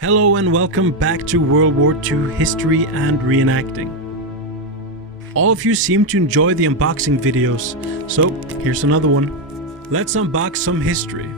Hello and welcome back to World War II History and Reenacting. All of you seem to enjoy the unboxing videos, so here's another one. Let's unbox some history.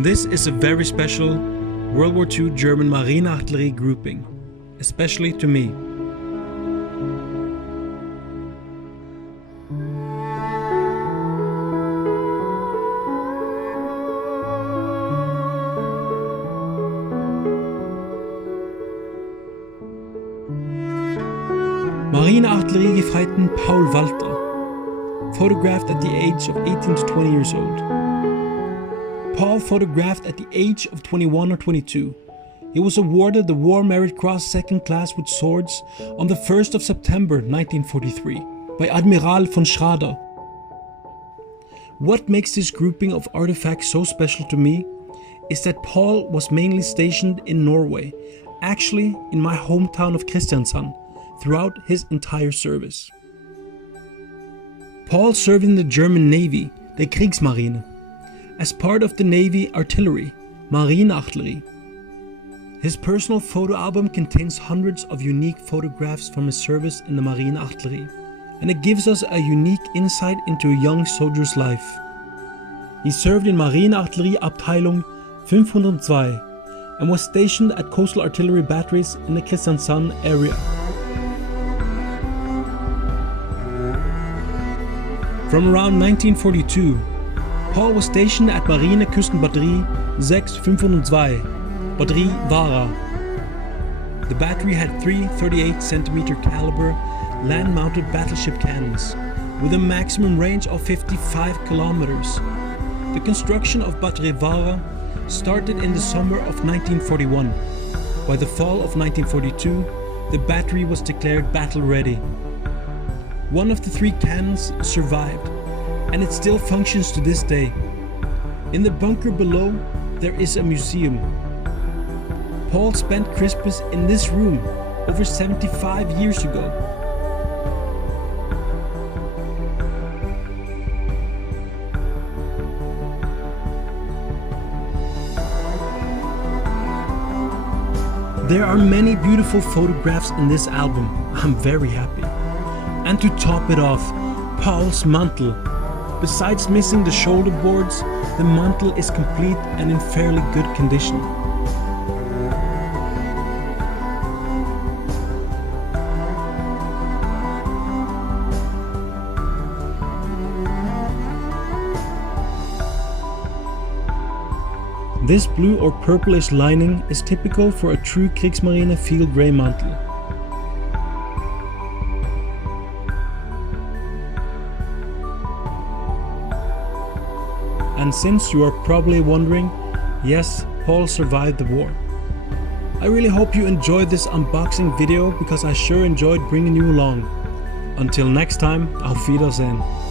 This is a very special World War II German Marineartillerie grouping, especially to me. Marineartilleriegefreiten Paul Walter, photographed at the age of 18 to 20 years old. Paul photographed at the age of 21 or 22. He was awarded the War Merit Cross Second Class with Swords on the 1st of September 1943 by Admiral von Schrader. What makes this grouping of artifacts so special to me is that Paul was mainly stationed in Norway, actually in my hometown of Kristiansand, throughout his entire service. Paul served in the German Navy, the Kriegsmarine, as part of the Navy Artillery, Marineartillerie. His personal photo album contains hundreds of unique photographs from his service in the Marineartillerie, and it gives us a unique insight into a young soldier's life. He served in Marineartillerie Abteilung 502 and was stationed at coastal artillery batteries in the Kristiansand area. From around 1942, Paul was stationed at Marine Küstenbatterie 6502, Batterie Vara. The battery had three 38cm caliber land-mounted battleship cannons with a maximum range of 55 kilometers. The construction of Batterie Vara started in the summer of 1941. By the fall of 1942, the battery was declared battle-ready. One of the three cannons survived, and it still functions to this day. In the bunker below, there is a museum. Paul spent Christmas in this room over 75 years ago. There are many beautiful photographs in this album. I'm very happy. And to top it off, Paul's mantle. Besides missing the shoulder boards, the mantle is complete and in fairly good condition. This blue or purplish lining is typical for a true Kriegsmarine field grey mantle. And since you are probably wondering, yes, Paul survived the war. I really hope you enjoyed this unboxing video because I sure enjoyed bringing you along. Until next time, auf Wiedersehen.